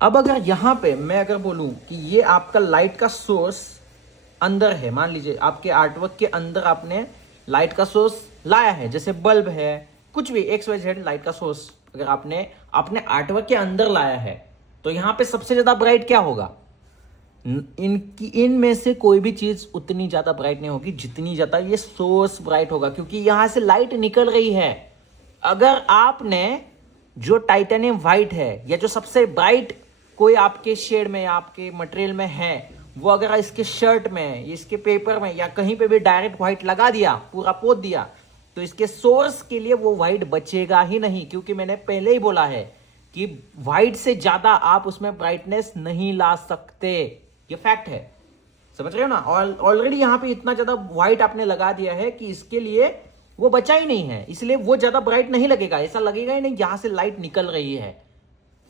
अब अगर यहाँ पे मैं अगर बोलूँ कि ये आपका लाइट का सोर्स अंदर है, मान लीजिए आपके आर्टवर्क के अंदर आपने लाइट का सोर्स लाया है, जैसे बल्ब है, कुछ भी एक्स वाई जेड लाइट का सोर्स अगर आपने अपने आर्टवर्क के अंदर लाया है, तो यहाँ पे सबसे ज्यादा ब्राइट क्या होगा? इनमें से कोई भी चीज उतनी ज्यादा ब्राइट नहीं होगी जितनी ज्यादा ये सोर्स ब्राइट होगा, क्योंकि यहां से लाइट निकल रही है। अगर आपने जो टाइटेनियम व्हाइट है या जो सबसे ब्राइट कोई आपके शेड में या आपके मटेरियल में है, वो अगर इसके शर्ट में, इसके पेपर में या कहीं पे भी डायरेक्ट व्हाइट लगा दिया, पूरा पोत दिया, तो इसके सोर्स के लिए वो व्हाइट बचेगा ही नहीं, क्योंकि मैंने पहले ही बोला है कि व्हाइट से ज्यादा आप उसमें ब्राइटनेस नहीं ला सकते। ये फैक्ट है, समझ रहे हो ना? ऑलरेडी यहां पे इतना ज्यादा व्हाइट आपने लगा दिया है कि इसके लिए वो बचा ही नहीं है, इसलिए वो ज्यादा ब्राइट नहीं लगेगा, ऐसा लगेगा ही नहीं यहां से लाइट निकल रही है।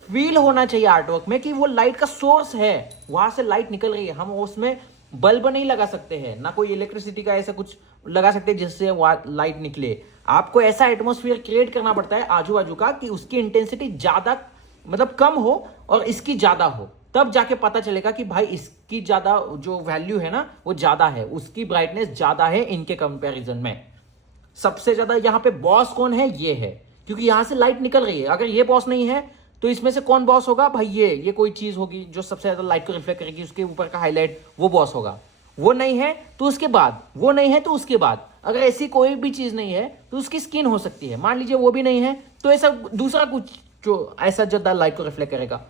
फील होना चाहिए आर्टवर्क में कि वो लाइट का सोर्स है, वहां से लाइट निकल रही है। हम उसमें बल्ब नहीं लगा सकते हैं, ना कोई इलेक्ट्रिसिटी का ऐसा कुछ लगा सकते हैं जिससे लाइट निकले। आपको ऐसा एटमॉस्फेयर क्रिएट करना पड़ता है आजू बाजू का कि उसकी इंटेंसिटी ज्यादा, मतलब कम हो और इसकी ज्यादा हो, तब जाके पता चलेगा कि भाई इसकी ज्यादा जो वैल्यू है ना वो ज्यादा है, उसकी ब्राइटनेस ज्यादा है इनके कंपैरिजन में। सबसे ज्यादा यहाँ पे बॉस कौन है? ये है, क्योंकि यहां से लाइट निकल रही है। अगर ये बॉस नहीं है तो इसमें से कौन बॉस होगा भाई? ये कोई चीज होगी जो सबसे ज्यादा लाइट को रिफ्लेक्ट करेगी, उसके ऊपर का हाईलाइट, वो बॉस होगा। वो नहीं है तो उसके बाद, वो नहीं है तो उसके बाद, अगर ऐसी कोई भी चीज नहीं है तो उसकी स्किन हो सकती है। मान लीजिए वो भी नहीं है तो ऐसा दूसरा कुछ जो ऐसा ज्यादा लाइट को रिफ्लेक्ट करेगा,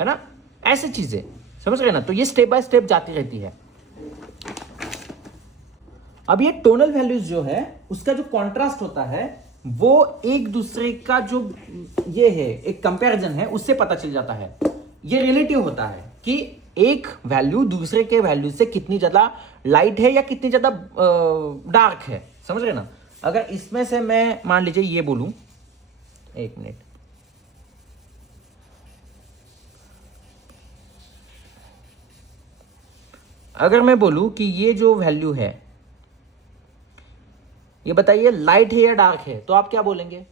है ना? ऐसी चीजें समझ रहे ना? तो ये स्टेप बाय स्टेप जाती रहती है। अब ये टोनल वैल्यूज जो है उसका जो कॉन्ट्रास्ट होता है वो एक दूसरे का जो ये है एक कंपैरिजन है उससे पता चल जाता है। ये रिलेटिव होता है कि एक वैल्यू दूसरे के वैल्यू से कितनी ज्यादा लाइट है या कितनी ज्यादा डार्क है, समझ रहे ना? अगर इसमें से मैं मान लीजिए ये बोलूं, एक मिनट, अगर मैं बोलूं कि ये जो वैल्यू है ये बताइए लाइट है या डार्क है, तो आप क्या बोलेंगे?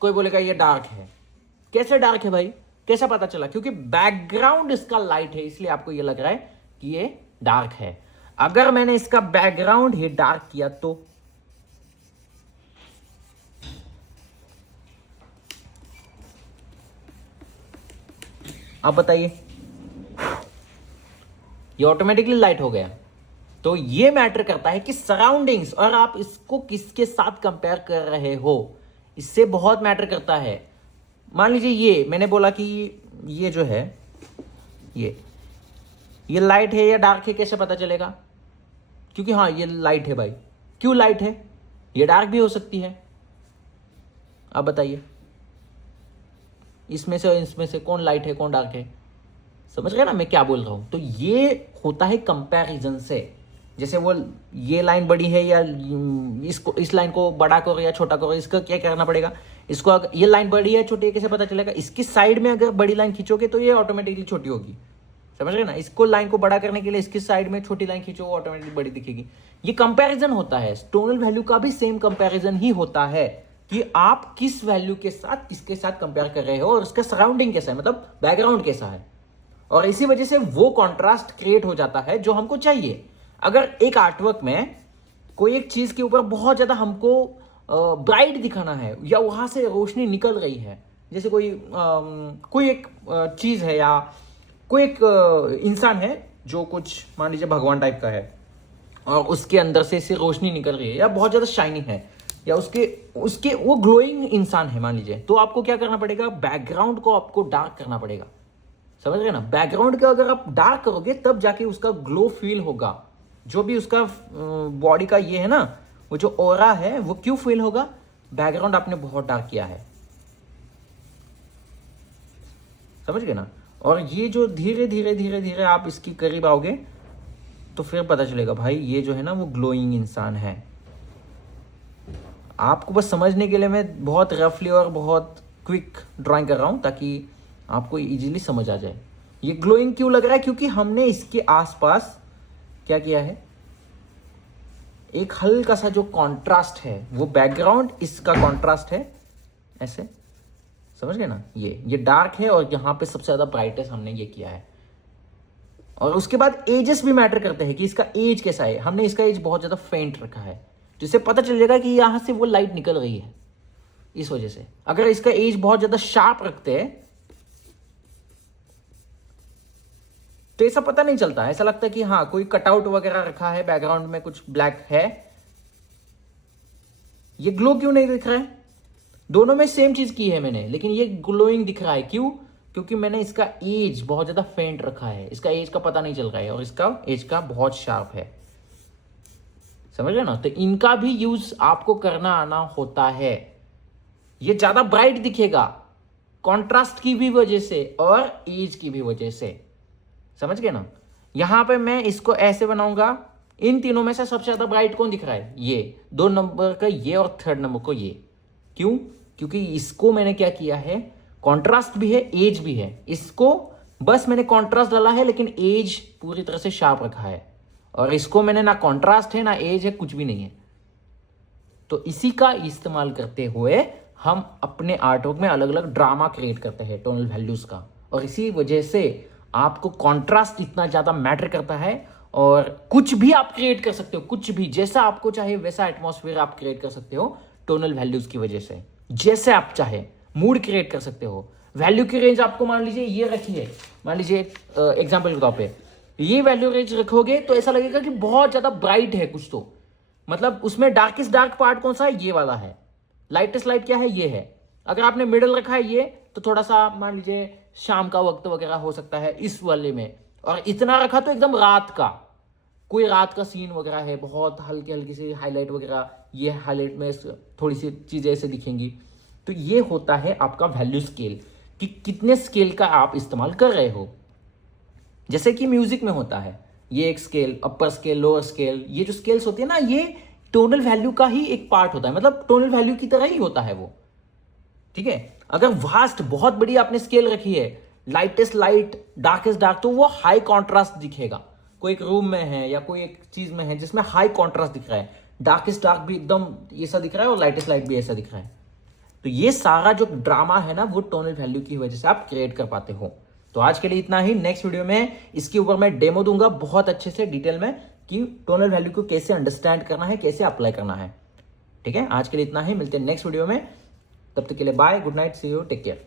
कोई बोलेगा ये डार्क है। कैसे डार्क है भाई? कैसे पता चला? क्योंकि बैकग्राउंड इसका लाइट है, इसलिए आपको ये लग रहा है कि ये डार्क है। अगर मैंने इसका बैकग्राउंड ही डार्क किया तो आप बताइए, ये ऑटोमेटिकली लाइट हो गया। तो ये मैटर करता है कि सराउंडिंग्स और आप इसको किसके साथ कंपेयर कर रहे हो, इससे बहुत मैटर करता है। मान लीजिए ये मैंने बोला कि ये जो है ये लाइट है या डार्क है, कैसे पता चलेगा? क्योंकि हाँ ये लाइट है भाई। क्यों लाइट है? ये डार्क भी हो सकती है। अब बताइए इसमें से कौन लाइट है कौन डार्क है? समझ गए ना मैं क्या बोल रहा हूं? तो ये होता है कंपैरिजन से। जैसे वो ये लाइन बड़ी है या इसको, इस लाइन को बड़ा करो या छोटा करो, इसका क्या करना पड़ेगा? इसको अगर ये लाइन बड़ी है छोटी है कैसे पता चलेगा? इसकी साइड में अगर बड़ी लाइन खींचोगे तो ये ऑटोमेटिकली छोटी होगी, समझ रहे ना? इसको लाइन को बड़ा करने के लिए इसकी साइड में छोटी लाइन खींचो, वो ऑटोमेटिकली बड़ी दिखेगी। ये कंपैरिजन होता है। टोनल वैल्यू का भी सेम कंपैरिजन ही होता है कि आप किस वैल्यू के साथ किसके साथ कंपेयर कर रहे हो और उसका सराउंडिंग कैसा है, मतलब बैकग्राउंड कैसा है। और इसी वजह से वो कॉन्ट्रास्ट क्रिएट हो जाता है जो हमको चाहिए। अगर एक आर्टवर्क में कोई एक चीज के ऊपर बहुत ज्यादा हमको ब्राइट दिखाना है या वहां से रोशनी निकल रही है, जैसे कोई एक चीज है या कोई एक इंसान है जो कुछ मान लीजिए भगवान टाइप का है और उसके अंदर से रोशनी निकल रही है या बहुत ज्यादा शाइनिंग है या उसके उसके वो ग्लोइंग इंसान है मान लीजिए, तो आपको क्या करना पड़ेगा? बैकग्राउंड को आपको डार्क करना पड़ेगा, समझ रहे ना? बैकग्राउंड को अगर आप डार्क करोगे तब जाके उसका ग्लो फील होगा। जो भी उसका बॉडी का ये है ना, वो जो ऑरा है वो क्यों फील होगा? बैकग्राउंड आपने बहुत डार्क किया है, समझ गए ना? और ये जो धीरे धीरे धीरे धीरे आप इसकी करीब आओगे तो फिर पता चलेगा भाई ये जो है ना वो ग्लोइंग इंसान है। आपको बस समझने के लिए मैं बहुत रफली और बहुत क्विक ड्राइंग कर रहा हूं ताकि आपको इजीली समझ आ जाए। ये ग्लोइंग क्यों लग रहा है? क्योंकि हमने इसके आसपास क्या किया है, एक हल्का सा जो कॉन्ट्रास्ट है, वो बैकग्राउंड इसका कॉन्ट्रास्ट है ऐसे, समझ गए ना, ये डार्क है और यहाँ पे सबसे ज्यादा ब्राइटेस्ट हमने ये किया है। और उसके बाद एजेस भी मैटर करते हैं कि इसका एज कैसा है। हमने इसका एज बहुत ज्यादा फेंट रखा है, जिससे पता चल जाएगा कि यहां से वो लाइट निकल रही है इस वजह से। अगर इसका एज बहुत ज्यादा शार्प रखते हैं तो ऐसा पता नहीं चलता, ऐसा लगता है कि हाँ कोई कटआउट वगैरह रखा है, बैकग्राउंड में कुछ ब्लैक है, ये ग्लो क्यों नहीं दिख रहा है। दोनों में सेम चीज की है मैंने, लेकिन ये ग्लोइंग दिख रहा है, क्यों? क्योंकि मैंने इसका एज बहुत ज्यादा फेंट रखा है, इसका एज का पता नहीं चल रहा है और इसका एज का बहुत शार्प है। समझ रहे ना, तो इनका भी यूज आपको करना आना होता है। ये ज्यादा ब्राइट दिखेगा कॉन्ट्रास्ट की भी वजह से और एज की भी वजह से, समझ गए ना। यहां पे मैं इसको ऐसे बनाऊंगा, इन तीनों में से सबसे ज्यादा ब्राइट कौन दिख रहा है? ये 2 नंबर का ये और 3rd नंबर को ये। क्यों? क्योंकि इसको मैंने क्या किया है, कॉन्ट्रास्ट भी है एज भी है। इसको बस मैंने कॉन्ट्रास्ट डाला है लेकिन एज पूरी तरह से शार्प रखा है, और इसको मैंने ना कॉन्ट्रास्ट है ना एज है, कुछ भी नहीं है। तो इसी का इस्तेमाल करते हुए हम अपने आर्टवर्क में अलग अलग ड्रामा क्रिएट करते हैं टोनल वैल्यूज का, और इसी वजह से आपको कॉन्ट्रास्ट इतना ज्यादा मैटर करता है। और कुछ भी आप क्रिएट कर सकते हो, कुछ भी जैसा आपको चाहे वैसा एटमॉस्फेयर आप क्रिएट कर सकते हो टोनल वैल्यूज की वजह से। जैसे आप चाहे मूड क्रिएट कर सकते हो। वैल्यू की रेंज आपको मान लीजिए ये रखी है, मान लीजिए एग्जांपल के तौर पे ये वैल्यू रेंज रखोगे तो ऐसा लगेगा कि बहुत ज्यादा ब्राइट है कुछ, तो मतलब उसमें डार्केस्ट डार्क पार्ट कौन सा है? ये वाला है। लाइटेस्ट लाइट क्या है? ये है। अगर आपने मिडल रखा है ये, तो थोड़ा सा मान लीजिए शाम का वक्त वगैरह हो सकता है इस वाले में। और इतना रखा तो एकदम रात का, कोई रात का सीन वगैरह है, बहुत हल्की हल्की सी हाईलाइट वगैरह, ये हाईलाइट में थोड़ी सी चीजें ऐसे दिखेंगी। तो ये होता है आपका वैल्यू स्केल, कि कितने स्केल का आप इस्तेमाल कर रहे हो। जैसे कि म्यूजिक में होता है ये एक स्केल, अपर स्केल, लोअर स्केल, ये जो स्केल्स होती है ना, ये टोनल वैल्यू का ही एक पार्ट होता है, मतलब टोनल वैल्यू की तरह ही होता है वो। ठीक है, अगर वास्ट बहुत बड़ी आपने स्केल रखी है, लाइटेस्ट लाइट डार्केस्ट डार्क, तो वो हाई कॉन्ट्रास्ट दिखेगा। कोई एक रूम में है या कोई एक चीज में है जिसमें हाई कॉन्ट्रास्ट दिख रहा है, डार्केस्ट डार्क भी एकदम ऐसा दिख रहा है और लाइटेस्ट लाइट भी ऐसा दिख रहा है। तो ये सारा जो ड्रामा है ना, वो टोनल वैल्यू की वजह से आप क्रिएट कर पाते हो। तो आज के लिए इतना ही। नेक्स्ट वीडियो में इसके ऊपर मैं डेमो दूंगा बहुत अच्छे से डिटेल में, कि टोनल वैल्यू को कैसे अंडरस्टैंड करना है, कैसे अप्लाई करना है। ठीक है, आज के लिए इतना ही, मिलते हैं नेक्स्ट वीडियो में। तब तक के लिए bye, good night, see you, take care.